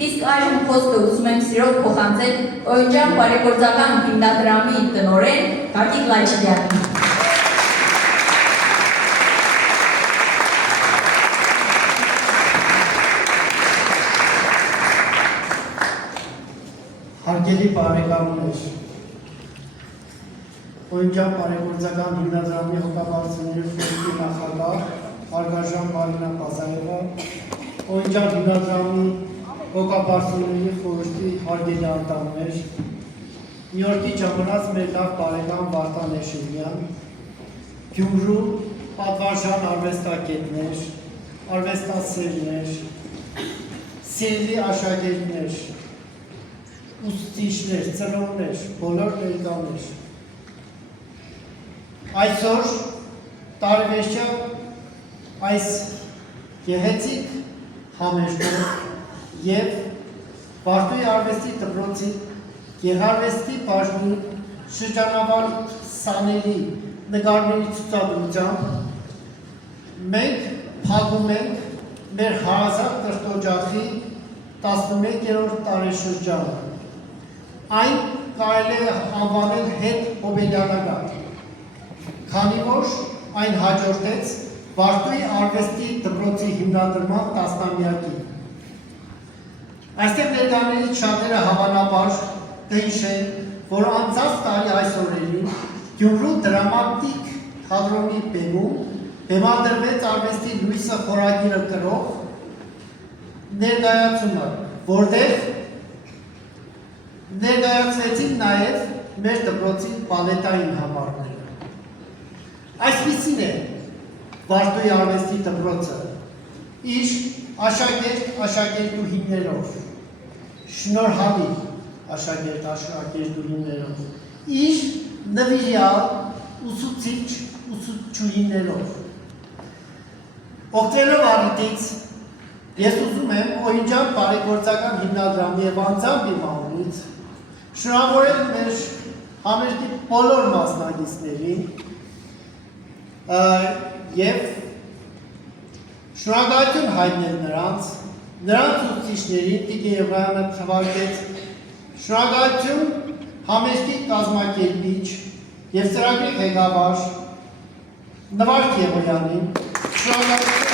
Իսկ այժմ խոսքը ուզում եմ սիրով փոխանցել Օյնջան բարեգործական հիմնադրամի տնօրեն Գագիկ Լաչիդյանին։ Հարգելի բարեկամներ, Օյնջան բարեգործական հիմնադրամի հոգաբարձությունների ֆորումի նախագահ Արգարժան Մարինա Պազաևա, Օյնջան հիմնադրամի հոգաբարձությունների ֆորումի հարգելի անդամներ, Նյույորքի ժամանած մեր լավ բարեկամ Վարդան Էշուրյան, Գյումրու պատվարժան արվեստագետներ, արվեստասերներ, սիրելի աշակերտներ, ուսուցիչներ, ծնողներ, բոլոր ներկաներ։ Այսօր տարեվերջա այս գեղեցիկ համերգով եւ Վարդուի արվեստի դպրոցի գեղարվեստի բաժնի շրջանավար սաների նկարների ցուցադրությամբ մենք փակում ենք մեր հարազատ կրթօջախի 11-րդ տարեշրջանը։ Այն կարելի է անվանել հետ հոբելյանական, քանի որ այն հաջորդեց Վարդուի արվեստի դպրոցի հիմնադրման 10-ամյակին։ Այստեղ ներկաներից շատերը հավանաբար կհիշեն, որ անցած տարի այս օրերին Գյումրու դրամատիկ թատրոնի բեմում բեմադրվեց արվեստի լույսը խորագիրը կրող ներկայացումը, որտեղ ներկայացվեցին նաև մեր դպրոցի բալետային համարները։ Այսպիսին է Վարդուի արվեստի դպրոցը իր աշակերտուհիներով, շնորհալի աշակերտուհիներով, իր նվիրյալ ուսուցչուհիներով։ Օգտվելով առիթից ես ուզում եմ Օյնջան բարեգործական հիմնադրամի եւ անձամբ իմ անունից շնորհավորել մեր համերգի բոլոր մասնակիցներին եւ շնորհակալություն հայտնել նրանց ուսուցիչներին Տիկին Եվրայանը թվարկեց, շնորհակալություն համերգի կազմակերպիչ եւ ծրագրի ղեկավար Նվարդ Եղոյանին, շնորհակալություն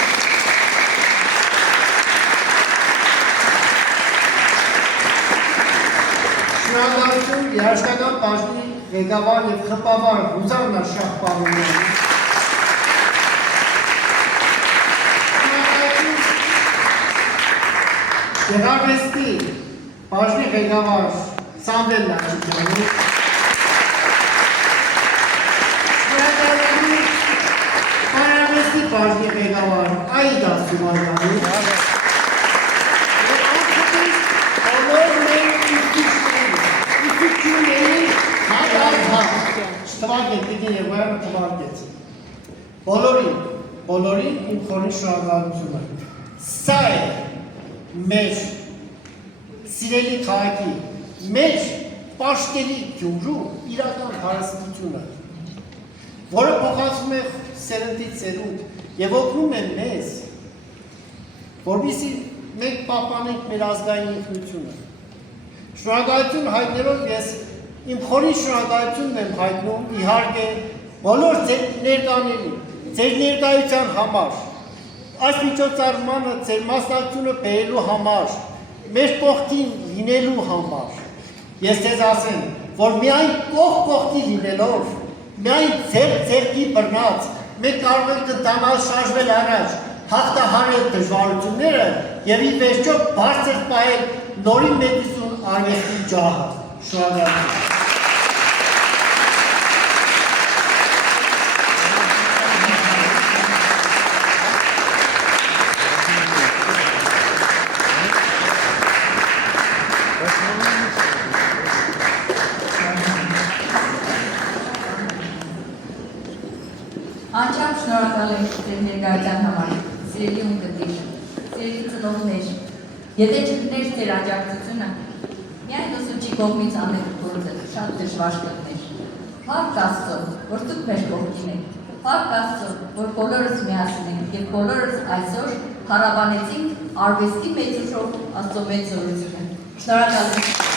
երաժշտական բաժնի ղեկավար եւ խմբավար Ռուզաննա Շահբանյանին, գեղարվեստի բաժնի ղեկավար Սամվել Լաչիդյանին, շնորհակալություն բարեարվեստի բաժնի ղեկավար Այդա Սումարյանին, բոլորին իմ խորին շնորհակալությունը։ Սա է մեր սիրելի քաղաքի, մեր պաշտելի Գյումրու իրական հարստությունը, որը փոխանցում է սերնդից սերունդ եւ օգնում է մեզ, որպեսզի մենք պահպանենք մեր ազգային ինքնությունը։ Շնորհակալություն հայտնելով ես իմ խորին շնորհակալությունն եմ հայտնում իհարկե բոլոր ձեր ներկաներին, ձեր ներկայության համար, այս միջոցառմանը ձեր մասնակցությունը բերելու համար, մեր կողքին լինելու համար։ Ես ձեզ ասեմ, որ միայն կողքի լինելով, միայն ձերքի բռնած, մենք կարող ենք ընտանալ շարժվել առաջ, հաղթահարել դժվարությունները եւ ի վերջո բարձր պահել նորին մեծություն արվեստի ջահը։ Շնորհակալություն։ Անչափ շնորհակալ եմ ձեր ներկայության համար, սիրելի ունկնդիր, սիրելի ծնողներ, եթե չգներ ձեր աջակցությունը, միայն ուսուցչի կողմից անել գործը շատ դժվար կլներ։ Փառք Աստծո, որ դուք մեր կողքին եք, փառք Աստծո, որ բոլորս միասին ենք եւ բոլորս այսօր փառաբանեցինք արվեստի մեծ ուժով Աստծո մեծ զորությունը։ Շնորհակալ եմ։